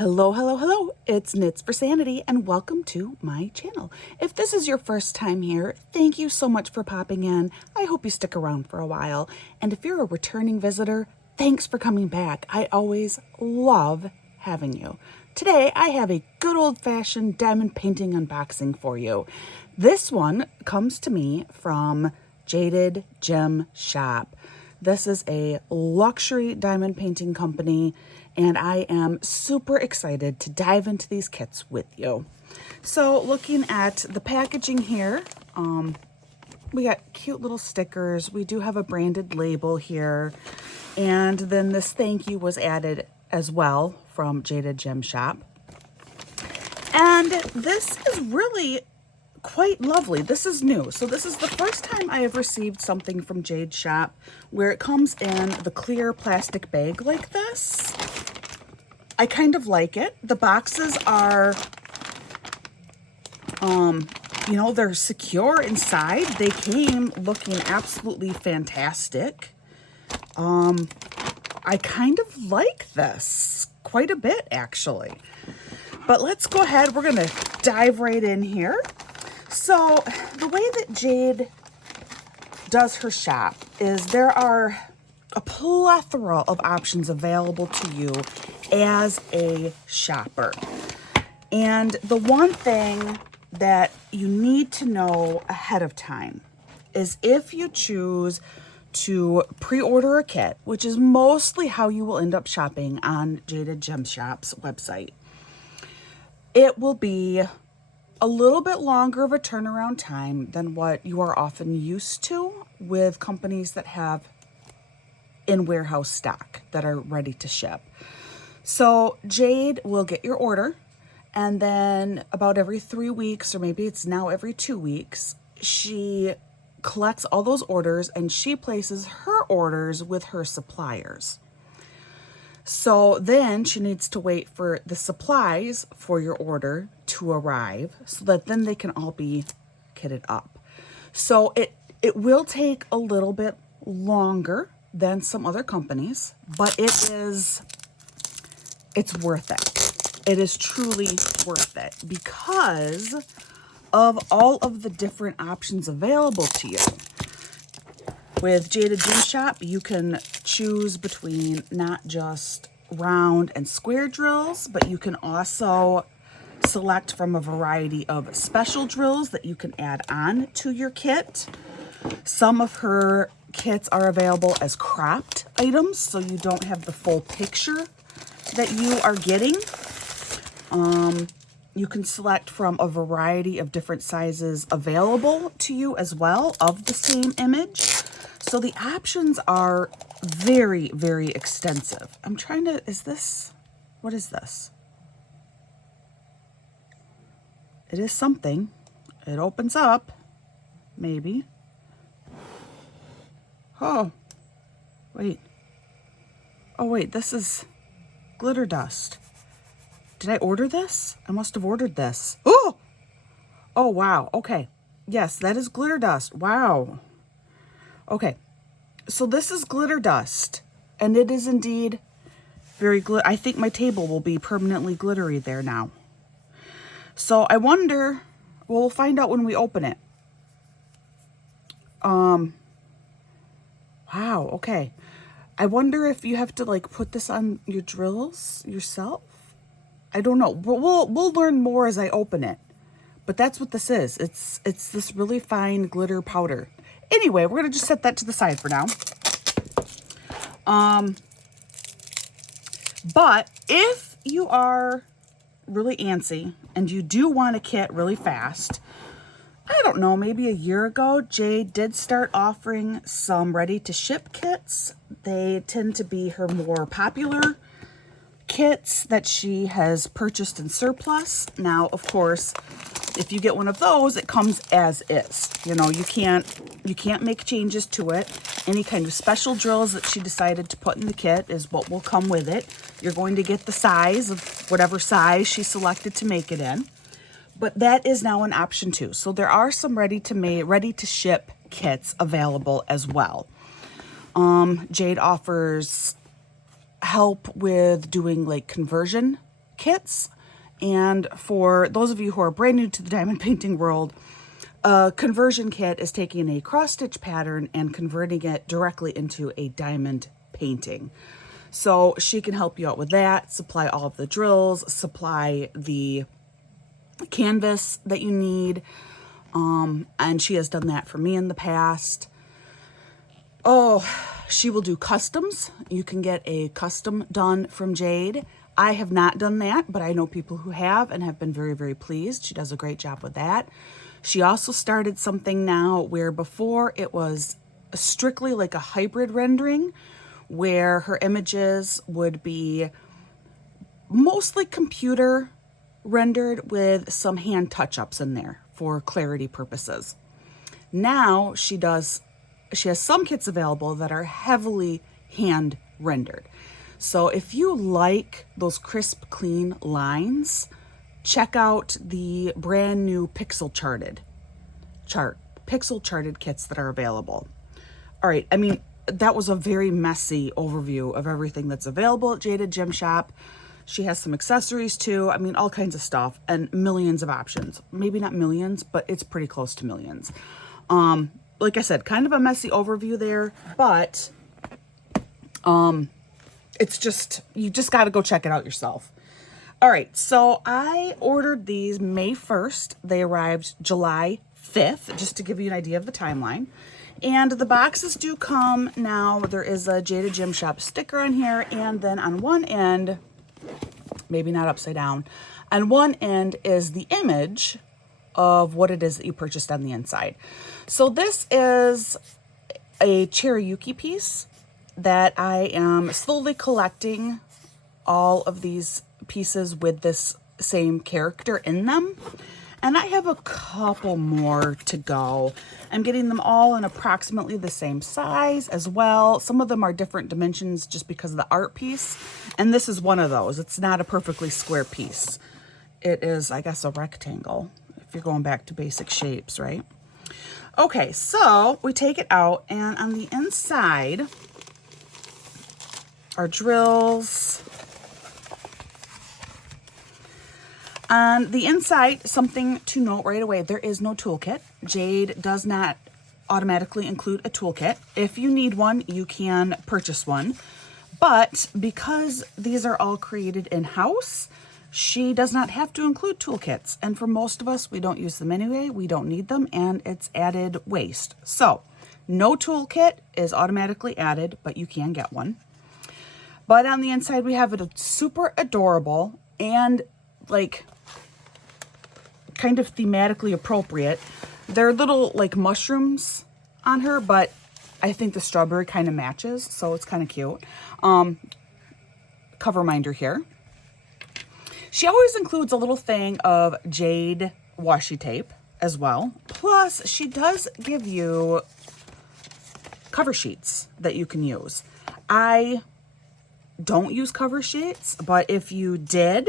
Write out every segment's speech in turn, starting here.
Hello, hello, hello. It's Knits for Sanity and welcome to my channel. If this is your first time here, thank you so much for popping in. I hope you stick around for a while. And if you're a returning visitor, thanks for coming back. I always love having you. Today, I have a good old-fashioned diamond painting unboxing for you. This one comes to me from Jaded Gem Shop. This is a luxury diamond painting company, and I am super excited to dive into these kits with you. So looking at the packaging here, we got cute little stickers. We do have a branded label here, and then this thank you was added as well from Jaded Gem Shop. And this is really quite lovely. This is new. So this is the first time I have received something from Jade Shop where it comes in the clear plastic bag like this. I kind of like it. The boxes are, they're secure inside. They came looking absolutely fantastic. I kind of like this quite a bit, actually. But let's go ahead. We're going to dive right in here. So the way that Jade does her shop is there are a plethora of options available to you as a shopper. And the one thing that you need to know ahead of time is if you choose to pre-order a kit, which is mostly how you will end up shopping on Jaded Gem Shop's website, it will be a little bit longer of a turnaround time than what you are often used to with companies that have in-warehouse stock that are ready to ship. So Jade will get your order, and then about every 3 weeks, or maybe it's now every 2 weeks, she collects all those orders and she places her orders with her suppliers. So then she needs to wait for the supplies for your order to arrive so that then they can all be kitted up. So it will take a little bit longer than some other companies, but it's worth it. It is truly worth it because of all of the different options available to you. With Jaded Gem Shop, you can choose between not just round and square drills, but you can also select from a variety of special drills that you can add on to your kit. Some of her kits are available as cropped items, so you don't have the full picture that you are getting. You can select from a variety of different sizes available to you as well of the same image. So the options are very, very extensive. I'm trying to, what is this? It is something. It opens up, maybe. Oh, wait. Oh, wait, this is glitter dust. Did I order this? I must have ordered this. Oh! Oh, wow. Okay. Yes, that is glitter dust. Wow. Okay. So this is glitter dust, and it is indeed very I think my table will be permanently glittery there now. So I wonder, well, we'll find out when we open it. Wow, okay. I wonder if you have to like put this on your drills yourself. I don't know. We'll learn more as I open it. But that's what this is. It's this really fine glitter powder. Anyway, we're going to just set that to the side for now. But if you are really antsy and you do want a kit really fast, I don't know, maybe a year ago, Jade did start offering some ready-to-ship kits. They tend to be her more popular kits that she has purchased in surplus. Now, of course, if you get one of those, it comes as is. You know, you can't make changes to it. Any kind of special drills that she decided to put in the kit is what will come with it. You're going to get the size of whatever size she selected to make it in. But that is now an option too. So there are some ready to ship kits available as well. Jade offers help with doing like conversion kits. And for those of you who are brand new to the diamond painting world, a conversion kit is taking a cross-stitch pattern and converting it directly into a diamond painting. So she can help you out with that, supply all of the drills, supply the canvas that you need. And she has done that for me in the past. Oh, she will do customs. You can get a custom done from Jade. I have not done that, but I know people who have and have been very, very pleased. She does a great job with that. She also started something now where before it was strictly like a hybrid rendering, where her images would be mostly computer rendered with some hand touch-ups in there for clarity purposes. Now she has some kits available that are heavily hand rendered. So if you like those crisp, clean lines, check out the brand new pixel charted kits that are available. All right, I mean, that was a very messy overview of everything that's available at Jaded Gem Shop. She has some accessories too. I mean, all kinds of stuff and millions of options. Maybe not millions, but it's pretty close to millions. Like I said, kind of a messy overview there, but it's just, you just got to go check it out yourself. All right, so I ordered these May 1st. They arrived July 5th, just to give you an idea of the timeline. And the boxes do come now. There is a Jaded Gem Shop sticker on here, and then on one end, maybe not upside down, on one end is the image of what it is that you purchased on the inside. So this is a Cherryuki piece that I am slowly collecting all of these pieces with this same character in them. And I have a couple more to go. I'm getting them all in approximately the same size as well. Some of them are different dimensions just because of the art piece. And this is one of those. It's not a perfectly square piece. It is, I guess, a rectangle, if you're going back to basic shapes, right? Okay, so we take it out, and on the inside are drills. On the inside, something to note right away, there is no toolkit. Jade does not automatically include a toolkit. If you need one, you can purchase one. But because these are all created in-house, she does not have to include toolkits. And for most of us, we don't use them anyway. We don't need them, and it's added waste. So no toolkit is automatically added, but you can get one. But on the inside, we have it super adorable and like kind of thematically appropriate. They're little like mushrooms on her, but I think the strawberry kind of matches, so it's kind of cute. Cover reminder here. She always includes a little thing of jade washi tape as well. Plus, she does give you cover sheets that you can use. I don't use cover sheets, but if you did,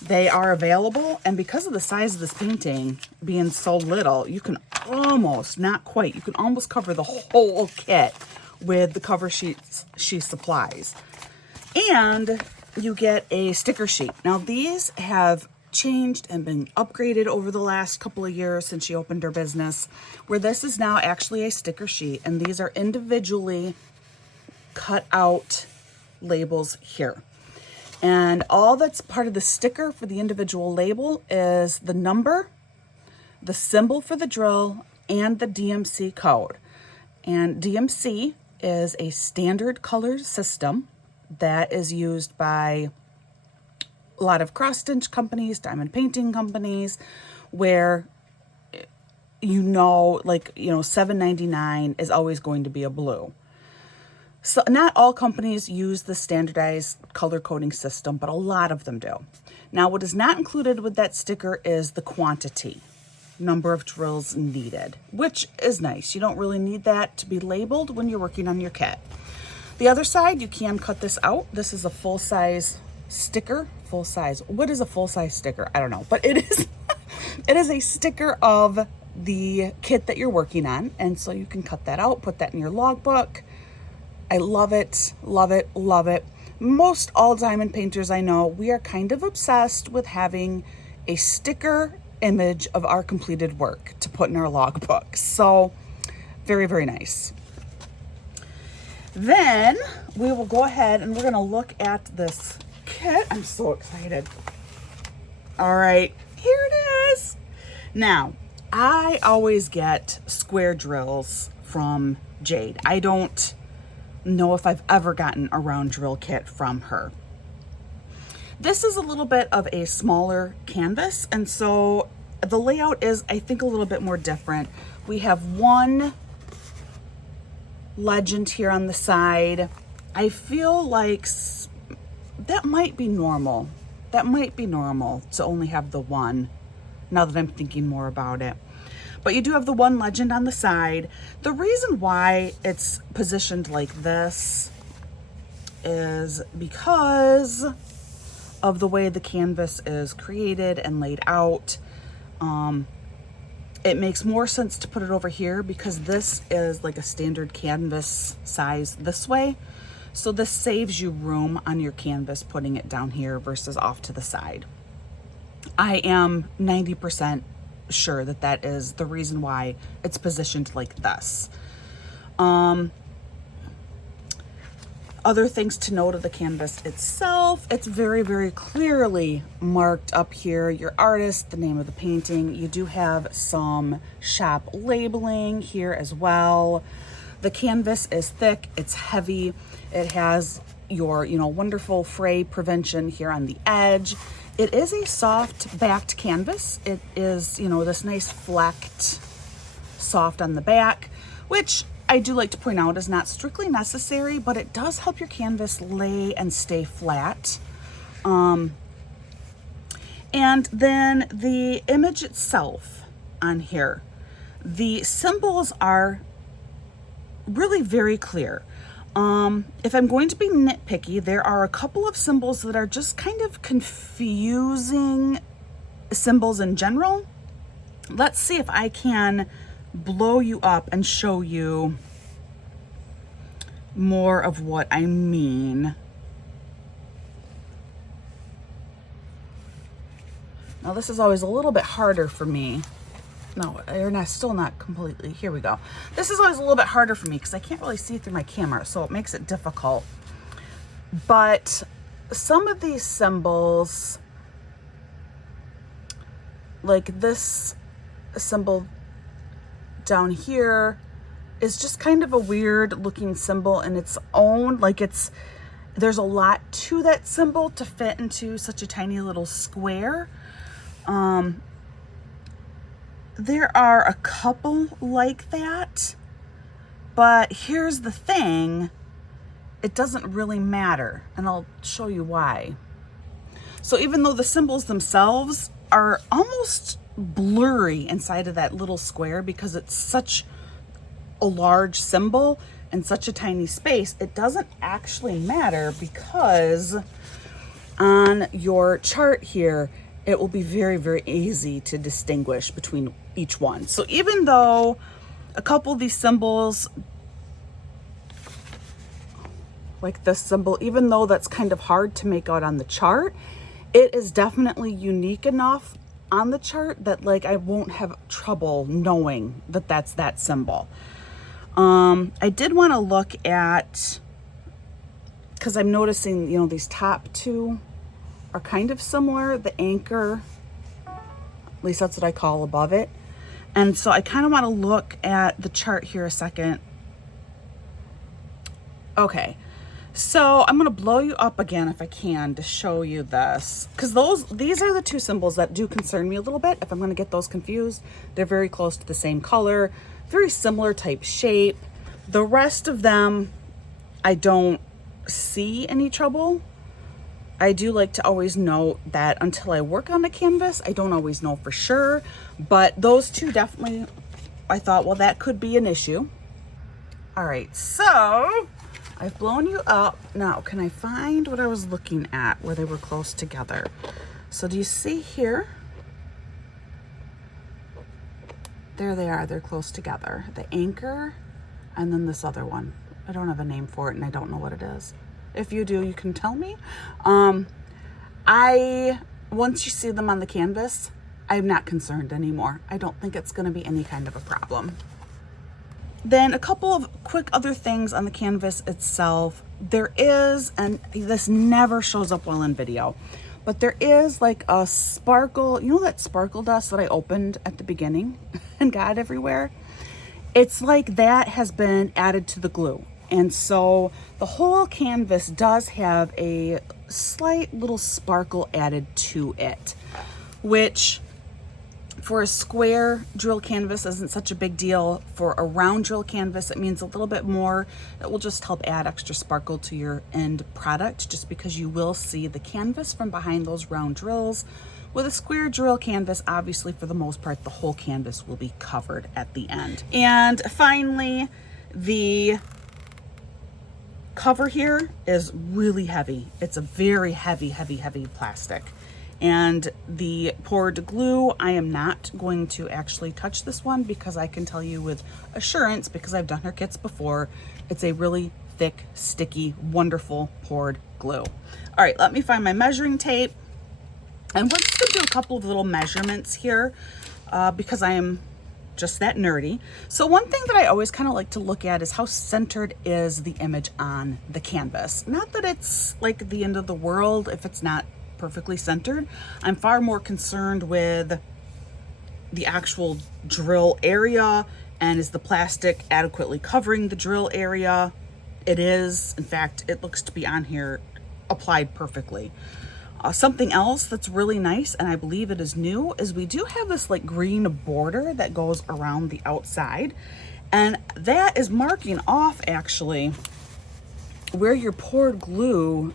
they are available. And because of the size of this painting being so little, you can almost, not quite, you can almost cover the whole kit with the cover sheets she supplies. And you get a sticker sheet. Now these have changed and been upgraded over the last couple of years since she opened her business, where this is now actually a sticker sheet, and these are individually cut out labels here. And all that's part of the sticker for the individual label is the number, the symbol for the drill, and the DMC code. And DMC is a standard color system that is used by a lot of cross-stitch companies, diamond painting companies, where like, $7.99 is always going to be a blue. So not all companies use the standardized color coding system, but a lot of them do. Now, what is not included with that sticker is the quantity, number of drills needed, which is nice. You don't really need that to be labeled when you're working on your kit. The other side, you can cut this out. This is a full-size sticker. Full size. What is a full-size sticker? I don't know, but it is it is a sticker of the kit that you're working on, and so you can cut that out, put that in your logbook. I love it, love it, love it. most all diamond painters I know, we are kind of obsessed with having a sticker image of our completed work to put in our logbook. So very, very nice. Then we will go ahead and we're going to look at this kit. I'm so excited. All right, here it is. Now, I always get square drills from Jade. I don't know if I've ever gotten a round drill kit from her. This is a little bit of a smaller canvas, and so the layout is, I think, a little bit more different. We have one legend here on the side. I feel like that might be normal. That might be normal to only have the one, now that I'm thinking more about it. But you do have the one legend on the side. The reason why it's positioned like this is because of the way the canvas is created and laid out. It makes more sense to put it over here because this is like a standard canvas size this way. So this saves you room on your canvas putting it down here versus off to the side. I am 90% sure that that is the reason why it's positioned like this. Other things to note of the canvas itself, it's very, very clearly marked up here, your artist, the name of the painting. You do have some shop labeling here as well. The canvas is thick, it's heavy. It has your, wonderful fray prevention here on the edge. It is a soft backed canvas. It is, this nice flecked soft on the back, which I do like to point out is not strictly necessary, but it does help your canvas lay and stay flat. And then the image itself on here, the symbols are really very clear. If I'm going to be nitpicky, there are a couple of symbols that are just kind of confusing symbols in general. Let's see if I can blow you up and show you more of what I mean. Now this is always a little bit harder for me. No, they're still not completely. Here we go. This is always a little bit harder for me because I can't really see through my camera, so it makes it difficult. But some of these symbols, like this symbol down here, is just kind of a weird looking symbol in its own. Like there's a lot to that symbol to fit into such a tiny little square. There are a couple like that, but here's the thing, it doesn't really matter, and I'll show you why. So even though the symbols themselves are almost blurry inside of that little square because it's such a large symbol and such a tiny space, it doesn't actually matter because on your chart here, it will be very, very easy to distinguish between each one. So even though a couple of these symbols, like this symbol, even though that's kind of hard to make out on the chart, it is definitely unique enough on the chart that I won't have trouble knowing that that's that symbol. I did want to look at, because I'm noticing, these top two are kind of similar. The anchor, at least that's what I call above it. And so I kind of want to look at the chart here a second. Okay, so I'm going to blow you up again if I can to show you this, because these are the two symbols that do concern me a little bit. If I'm going to get those confused, they're very close to the same color, very similar type shape. The rest of them, I don't see any trouble. I do like to always note that until I work on the canvas, I don't always know for sure, but those two definitely, I thought, well, that could be an issue. All right, so I've blown you up. Now, can I find what I was looking at where they were close together? So do you see here? There they are, they're close together. The anchor and then this other one. I don't have a name for it and I don't know what it is. If you do, you can tell me. Once you see them on the canvas, I'm not concerned anymore. I don't think it's going to be any kind of a problem. Then a couple of quick other things on the canvas itself. There is, and this never shows up well in video, but there is like a sparkle, you know that sparkle dust that I opened at the beginning and got everywhere? It's like that has been added to the glue. And so the whole canvas does have a slight little sparkle added to it, which for a square drill canvas isn't such a big deal. For a round drill canvas, it means a little bit more. It will just help add extra sparkle to your end product, just because you will see the canvas from behind those round drills. With a square drill canvas, obviously for the most part, the whole canvas will be covered at the end. And finally, the cover here is really heavy. It's a very heavy, heavy, heavy plastic. And the poured glue, I am not going to actually touch this one, because I can tell you with assurance, because I've done her kits before, it's a really thick, sticky, wonderful poured glue. All right, let me find my measuring tape. And we're just gonna do a couple of little measurements here because I am just that nerdy. So one thing that I always kind of like to look at is how centered is the image on the canvas. Not that it's like the end of the world if it's not perfectly centered. I'm far more concerned with the actual drill area, and is the plastic adequately covering the drill area? It is. In fact, it looks to be on here applied perfectly. Something else that's really nice, and I believe it is new, is we do have this like green border that goes around the outside, and that is marking off actually where your poured glue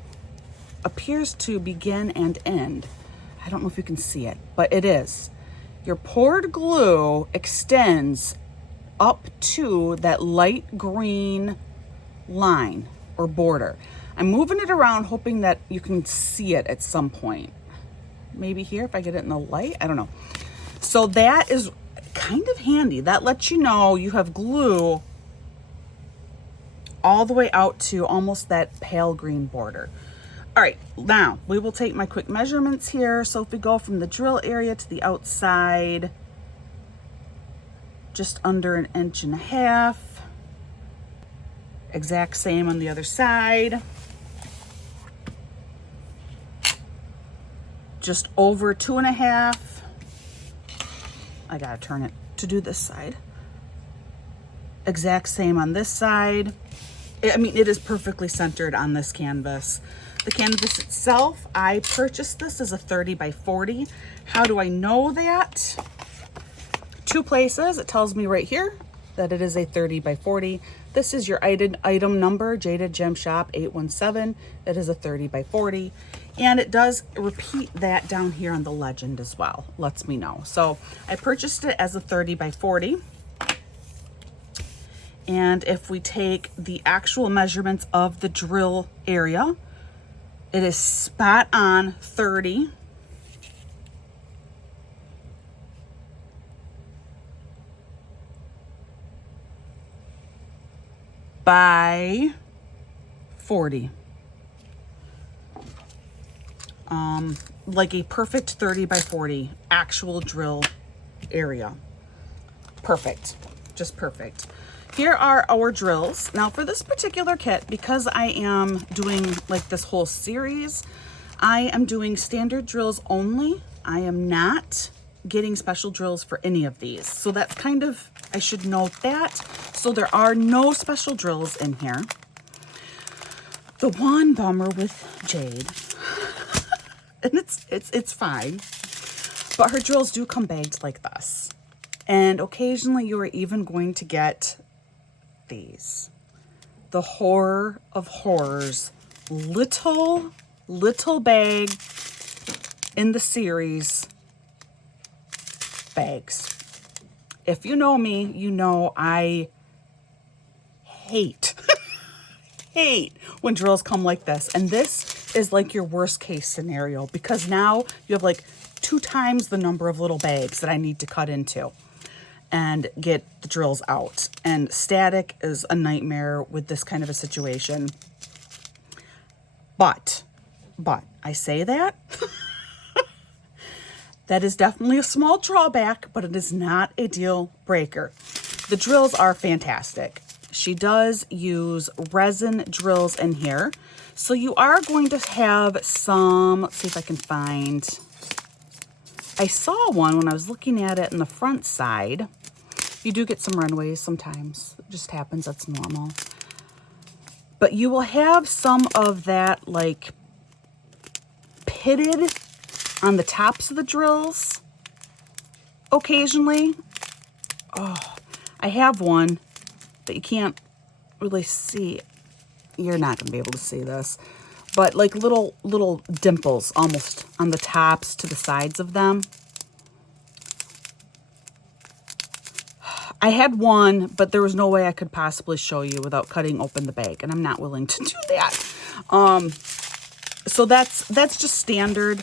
appears to begin and end. I don't know if you can see it, but it is. Your poured glue extends up to that light green line or border. I'm moving it around hoping that you can see it at some point. Maybe here if I get it in the light, I don't know. So that is kind of handy. That lets you know you have glue all the way out to almost that pale green border. All right, now we will take my quick measurements here. So if we go from the drill area to the outside, just under 1.5 inches. Exact same on the other side. Just over 2.5. I gotta turn it to do this side. Exact same on this side. I mean, it is perfectly centered on this canvas. The canvas itself, I purchased this as a 30 by 40. How do I know that? 2 places. It tells me right here that it is a 30 by 40. This is your item number, Jaded Gem Shop 817. It is a 30 by 40. And it does repeat that down here on the legend as well. Lets me know. So I purchased it as a 30 by 40. And if we take the actual measurements of the drill area, it is spot on 30. By 40. Like a perfect 30 by 40 actual drill area. Perfect. Just perfect. Here are our drills. Now for this particular kit, because I am doing like this whole series, I am doing standard drills only. I am not getting special drills for any of these. So that's kind of, I should note that. So there are no special drills in here. The one bummer with Jade, and it's fine, but her drills do come bagged like this. And occasionally you are even going to get these. The horror of horrors. Little bag in the series bags. If you know me, you know I hate when drills come like this. And this is like your worst case scenario, because now you have like 2 times the number of little bags that I need to cut into and get the drills out. And static is a nightmare with this kind of a situation. But I say that, that is definitely a small drawback, but it is not a deal breaker. The drills are fantastic. She does use resin drills in here. So you are going to have some, let's see if I can find, I saw one when I was looking at it in the front side. You do get some runways sometimes. It just happens, that's normal. But you will have some of that like pitted on the tops of the drills occasionally. Oh, I have one that you can't really see. You're not going to be able to see this, but like little dimples almost on the tops to the sides of them. I had one, but there was no way I could possibly show you without cutting open the bag, and I'm not willing to do that. So that's just standard.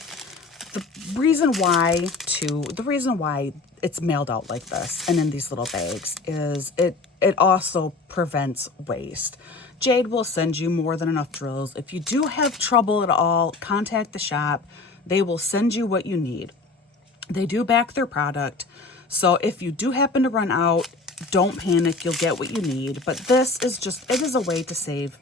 The reason why it's mailed out like this and in these little bags is it also prevents waste. Jade will send you more than enough drills. If you do have trouble at all, contact the shop. They will send you what you need. They do back their product. So if you do happen to run out, don't panic, you'll get what you need. But this is it is a way to save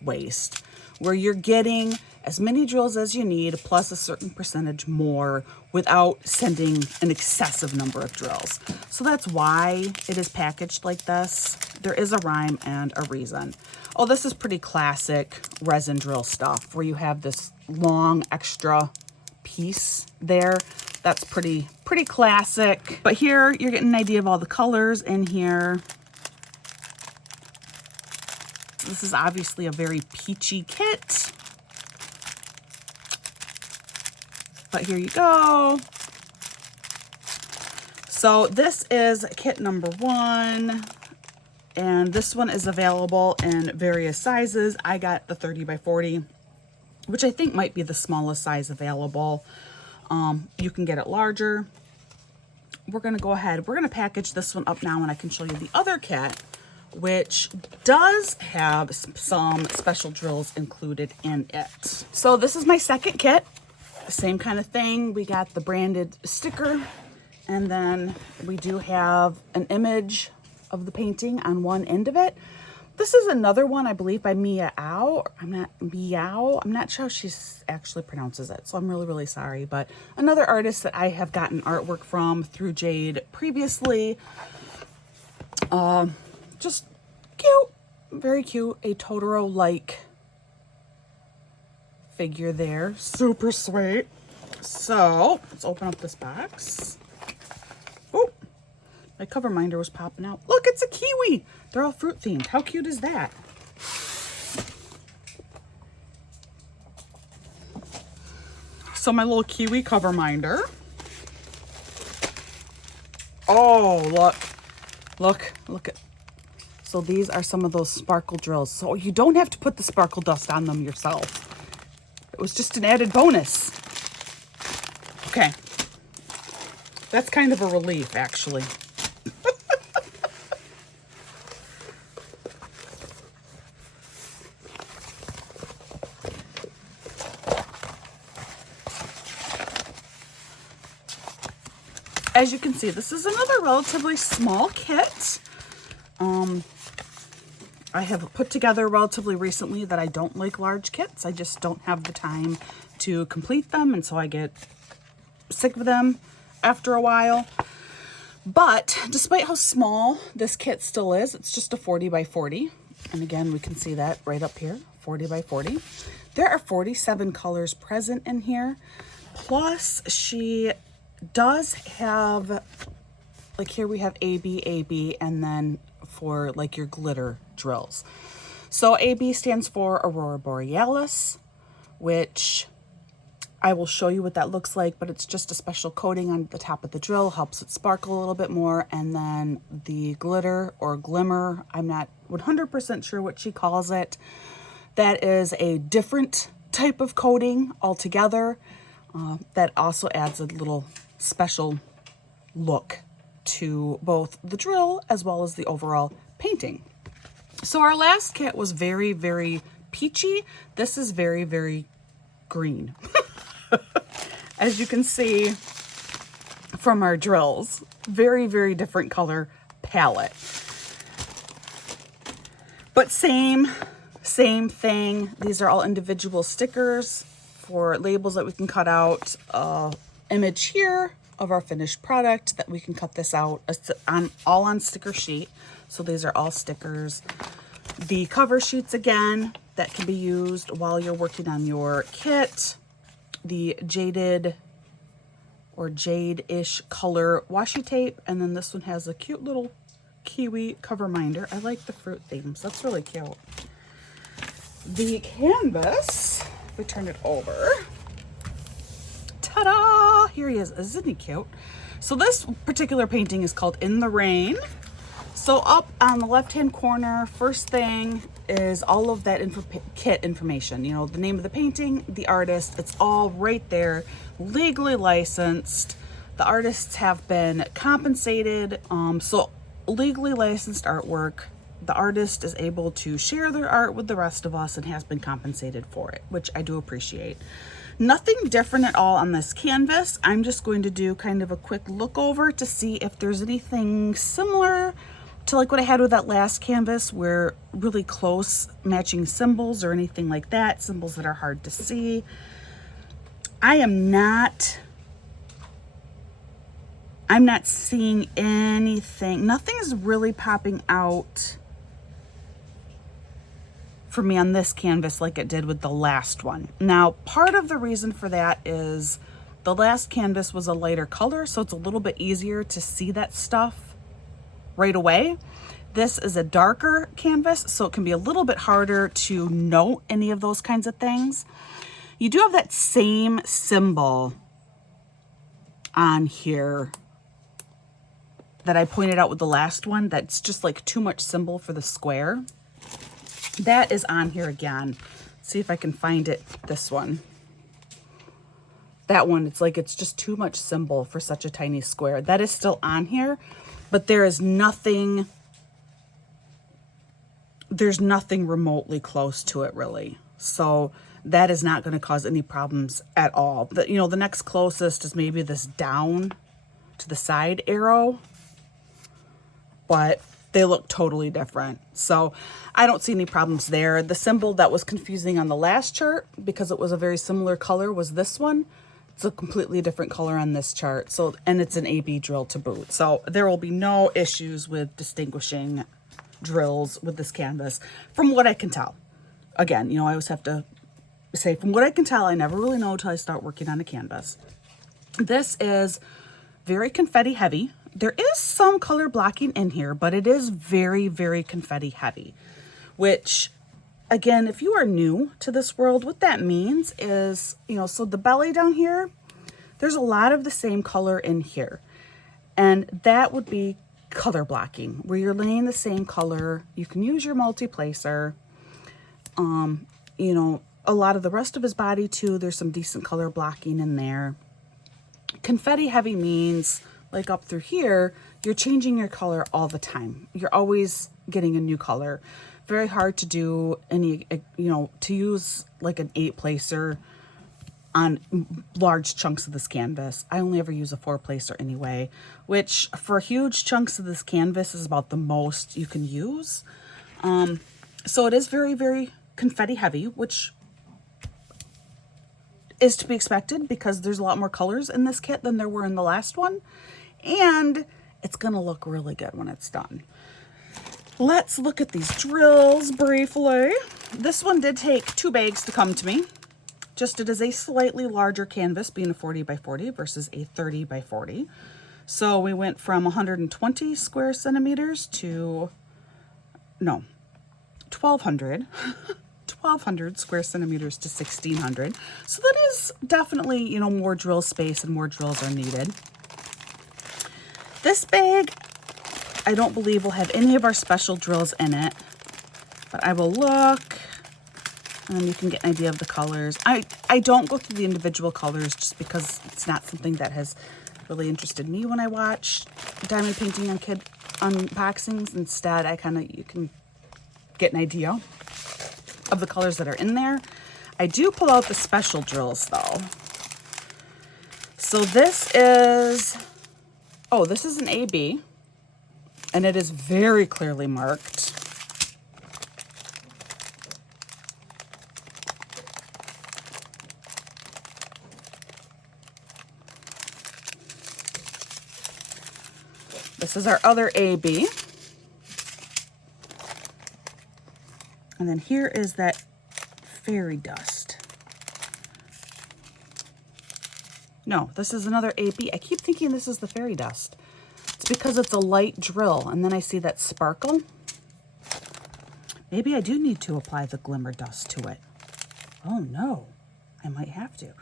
waste, where you're getting as many drills as you need, plus a certain percentage more, without sending an excessive number of drills. So that's why it is packaged like this. There is a rhyme and a reason. Oh, this is pretty classic resin drill stuff, where you have this long extra piece there. That's pretty classic. But here you're getting an idea of all the colors in here. This is obviously a very peachy kit. But here you go. So this is kit number 1. And this one is available in various sizes. I got the 30 by 40, which I think might be the smallest size available. You can get it larger. We're going to go ahead. We're going to package this one up now, and I can show you the other kit, which does have some special drills included in it. So this is my second kit. Same kind of thing. We got the branded sticker, and then we do have an image of the painting on one end of it. This is another one, I believe, by Meow. I'm not sure how she actually pronounces it, so I'm really sorry. But another artist that I have gotten artwork from through Jade previously. Just cute, very cute. A Totoro-like figure there. Super sweet. So let's open up this box. Oh, my cover minder was popping out. Look, it's a kiwi. They're all fruit themed. How cute is that? So my little kiwi cover minder. Oh, look at. So these are some of those sparkle drills. So you don't have to put the sparkle dust on them yourself. It was just an added bonus. Okay. That's kind of a relief, actually. As you can see, this is another relatively small kit. I have put together relatively recently that I don't like large kits. I just don't have the time to complete them, and so I get sick of them after a while. But despite how small this kit still is, it's just a 40 by 40. And again, we can see that right up here, 40 by 40. There are 47 colors present in here. Plus, she does have, like here we have AB, AB, and then for like your glitter drills. So AB stands for Aurora Borealis, which I will show you what that looks like, but it's just a special coating on the top of the drill, helps it sparkle a little bit more. And then the glitter or glimmer, I'm not 100% sure what she calls it. That is a different type of coating altogether. That also adds a little special look to both the drill as well as the overall painting. So our last kit was very peachy. This is very, very green. As you can see from our drills, very, very different color palette. But same thing. These are all individual stickers for labels that we can cut out. Image here of our finished product that we can cut this out all on sticker sheet. So these are all stickers. The cover sheets again that can be used while you're working on your kit. The jaded or jade-ish color washi tape, and then this one has a cute little kiwi cover minder. I like the fruit themes. That's really cute. The canvas, if we turn it over, ta-da! Here he is. Isn't he cute? So this particular painting is called In the Rain. So up on the left-hand corner, first thing is all of that kit information. You know, the name of the painting, the artist, it's all right there, legally licensed. The artists have been compensated. So legally licensed artwork, the artist is able to share their art with the rest of us and has been compensated for it, which I do appreciate. Nothing different at all on this canvas. I'm just going to do kind of a quick look over to see if there's anything similar to like what I had with that last canvas, where really close matching symbols or anything like that, symbols that are hard to see. I'm not seeing anything. Nothing's really popping out for me on this canvas like it did with the last one. Now, part of the reason for that is the last canvas was a lighter color, so it's a little bit easier to see that stuff right away. This is a darker canvas, so it can be a little bit harder to note any of those kinds of things. You do have that same symbol on here that I pointed out with the last one. That's just like too much symbol for the square. That is on here again. See if I can find it. This one. That one, it's like it's just too much symbol for such a tiny square. That is still on here, but there is nothing, there's nothing remotely close to it really. So that is not going to cause any problems at all. The, you know, the next closest is maybe this down to the side arrow, but they look totally different. So I don't see any problems there. The symbol that was confusing on the last chart, because it was a very similar color, was this one. It's a completely different color on this chart. So, and it's an AB drill to boot. So there will be no issues with distinguishing drills with this canvas from what I can tell. Again, you know, I always have to say from what I can tell, I never really know until I start working on a canvas. This is very confetti heavy. There is some color blocking in here, but it is very, very confetti heavy, which again, if you are new to this world, what that means is, you know, so the belly down here, there's a lot of the same color in here. And that would be color blocking, where you're laying the same color. You can use your multi-placer. You know, a lot of the rest of his body too, there's some decent color blocking in there. Confetti heavy means, like up through here, you're changing your color all the time. You're always getting a new color. Very hard to do any, you know, to use like an 8-placer on large chunks of this canvas. I only ever use a 4-placer anyway, which for huge chunks of this canvas is about the most you can use. So it is very, very confetti heavy, which is to be expected because there's a lot more colors in this kit than there were in the last one. And it's gonna look really good when it's done. Let's look at these drills briefly. This one did take 2 bags to come to me. Just it is a slightly larger canvas, being a 40 by 40 versus a 30 by 40. So we went from 120 square centimeters to, no, 1,200 square centimeters to 1,600. So that is definitely, you know, more drill space and more drills are needed. This bag, I don't believe will have any of our special drills in it, but I will look and you can get an idea of the colors. I don't go through the individual colors just because it's not something that has really interested me when I watch diamond painting on kid unboxings. Instead, you can get an idea. of the colors that are in there. I do pull out the special drills though. So this is, oh, this is an AB, and it is very clearly marked. This is our other AB. And then here is that fairy dust. No, this is another AB. I keep thinking this is the fairy dust. It's because it's a light drill, and then I see that sparkle. Maybe I do need to apply the glimmer dust to it. Oh no, I might have to.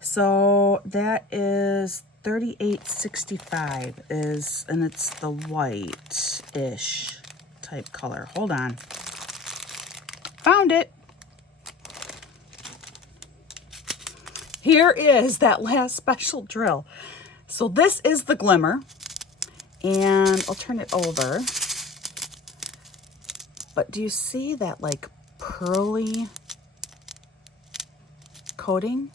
So that is 3865 is, and it's the white-ish type color. Hold on. Found it. Here is that last special drill. So this is the glimmer, and I'll turn it over. But do you see that like pearly coating?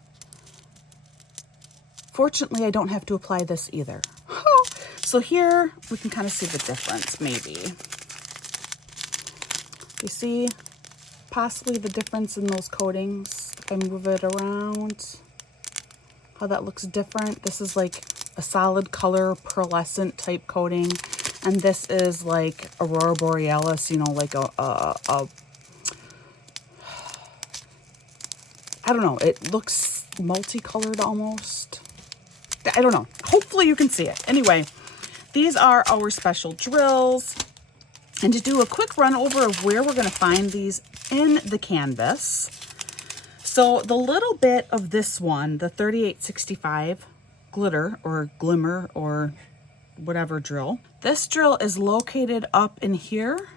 Fortunately, I don't have to apply this either. So here we can kind of see the difference, maybe. You see possibly the difference in those coatings if I move it around? How that looks different. This is like a solid color pearlescent type coating, and this is like Aurora Borealis, you know, like a I don't know, it looks multicolored almost. I don't know. Hopefully you can see it. Anyway, these are our special drills. And to do a quick run over of where we're going to find these in the canvas. So the little bit of this one, the 3865 glitter or glimmer or whatever drill, this drill is located up in here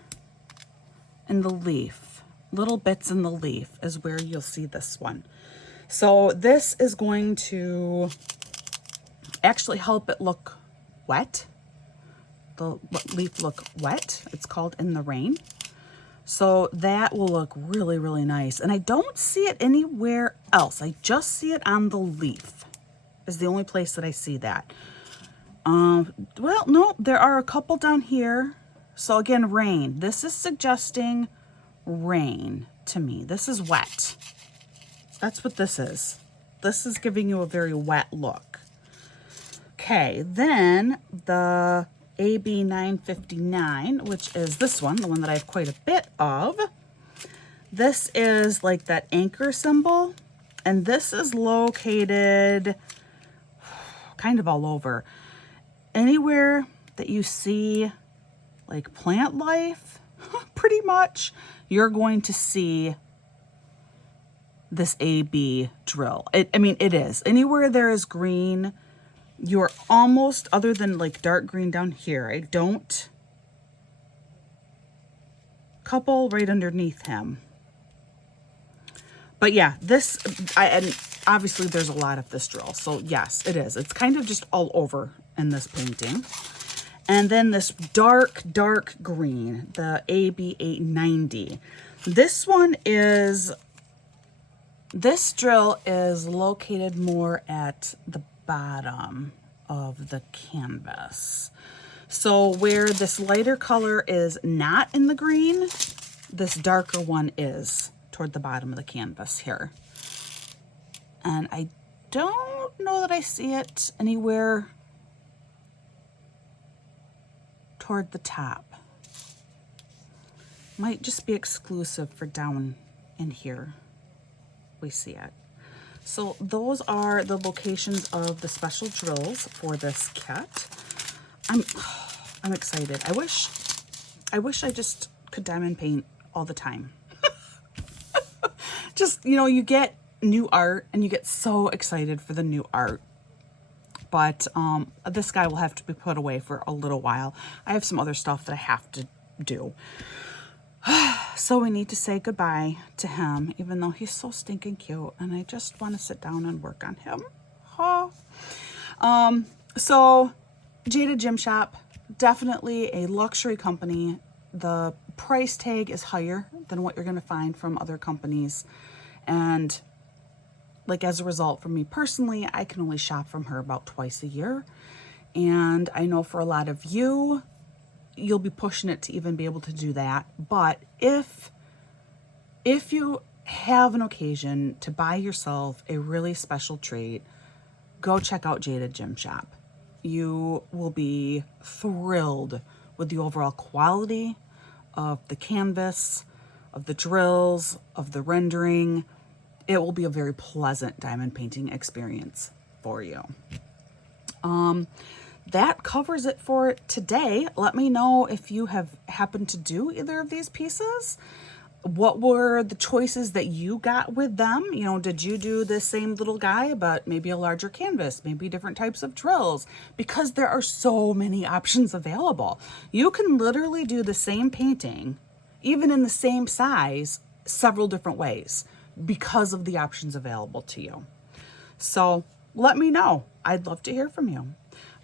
in the leaf. Little bits in the leaf is where you'll see this one. So this is going to actually help it look wet. The leaf look wet. It's called In the Rain. So that will look really, really nice. And I don't see it anywhere else. I just see it on the leaf. Is the only place that I see that. Well, no, there are a couple down here. So again, rain. This is suggesting rain to me. This is wet. That's what this is. This is giving you a very wet look. Okay, then the AB 959, which is this one, the one that I have quite a bit of. This is like that anchor symbol, and this is located kind of all over. Anywhere that you see like plant life, pretty much, you're going to see this AB drill. I mean, it is. Anywhere there is green, you're almost, other than like dark green down here, I don't, couple right underneath him. But yeah, this, and obviously there's a lot of this drill. So yes, it is. It's kind of just all over in this painting. And then this dark, dark green, the AB 890. This one is, this drill is located more at the bottom of the canvas. So where this lighter color is not in the green, this darker one is toward the bottom of the canvas here. And I don't know that I see it anywhere toward the top. Might just be exclusive for down in here. We see it. So those are the locations of the special drills for this kit. I'm excited. I wish I just could diamond paint all the time. Just, you know, you get new art and you get so excited for the new art. But this guy will have to be put away for a little while. I have some other stuff that I have to do. So we need to say goodbye to him, even though he's so stinking cute, and I just want to sit down and work on him. So Jaded Gem Shop, definitely a luxury company the price tag is higher than what you're going to find from other companies. And like as a result, for me personally, I can only shop from her about twice a year. And I know for a lot of you, you'll be pushing it to even be able to do that. But if you have an occasion to buy yourself a really special treat, go check out Jaded Gem Shop. You will be thrilled with the overall quality of the canvas, of the drills, of the rendering. It will be a very pleasant diamond painting experience for you. That covers it for today. Let me know if you have happened to do either of these pieces. What were the choices that you got with them? You know, did you do the same little guy, but maybe a larger canvas, maybe different types of drills? Because there are so many options available. You can literally do the same painting, even in the same size, several different ways because of the options available to you. So let me know. I'd love to hear from you.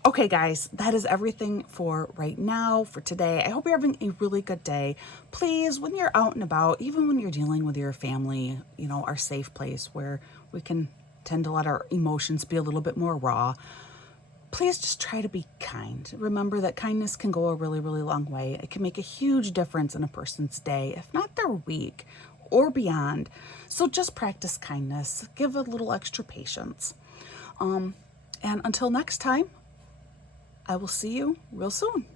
Okay, guys, that is everything for right now, for today. I hope you're having a really good day. Please, when you're out and about, even when you're dealing with your family, you know, our safe place where we can tend to let our emotions be a little bit more raw, please just try to be kind. Remember that kindness can go a really, really long way. It can make a huge difference in a person's day, if not their week or beyond. So just practice kindness. Give a little extra patience. And until next time, I will see you real soon.